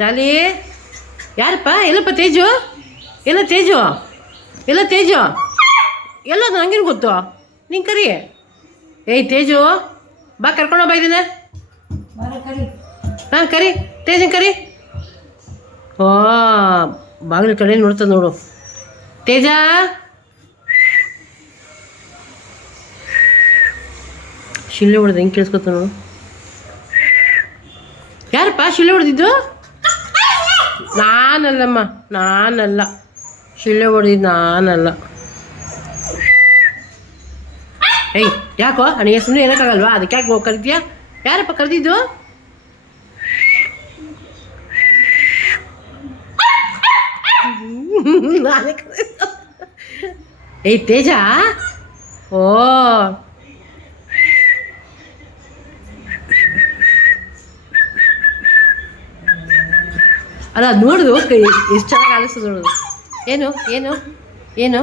ಡಾಲಿ ಯಾರಪ್ಪ? ಎಲ್ಲಪ್ಪ ತೇಜು? ಎಲ್ಲ ತೇಜು? ಎಲ್ಲ ತೇಜು ಎಲ್ಲೋದು? ನಂಗೇನು ಗೊತ್ತು? ನೀನು ಕರಿ. ಏಯ್ ತೇಜು ಬಾ, ಕರ್ಕೊಂಡೋಗ್ಬ ಇದನ್ನ. ಹಾಂ ಕರಿ, ತೇಜನ್ ಕರಿ. ಓ ಬಾಗಿಲು ಕಡೆ ನೋಡ್ತದೆ ನೋಡು. ತೇಜ ಶಿಳ್ಳೆ ಹೊಡೆದು ಹೆಂಗೆ ಕೇಳಿಸ್ಕೊತ ನೋಡು. ಯಾರಪ್ಪ ಶಿಳ್ಳೆ ಹೊಡೆದಿದ್ದು? ನಾನಲ್ಲಮ್ಮ, ನಾನಲ್ಲ. ಶಿಳ್ಳೆ ಹೊಡೆದಿದ್ದು ನಾನಲ್ಲ. ಏಯ್ ಯಾಕೋ ನನಗೆ ಸುಮ್ಮನೆ ಇರೋಕ್ಕಾಗಲ್ವಾ? ಅದಕ್ಕೆ ಯಾಕೆ ಕರಿತೀಯಾ? ಯಾರಪ್ಪ ಕರೆದಿದ್ದು? ನಾನೇ. ಏಯ್ ತೇಜ, ಓ ಅಲ್ಲ ನೋಡುದು ಎಷ್ಟು ಚೆನ್ನಾಗಿ ಆಲಿಸ್ತದೆ ನೋಡುದು. ಏನು ಏನು ಏನು?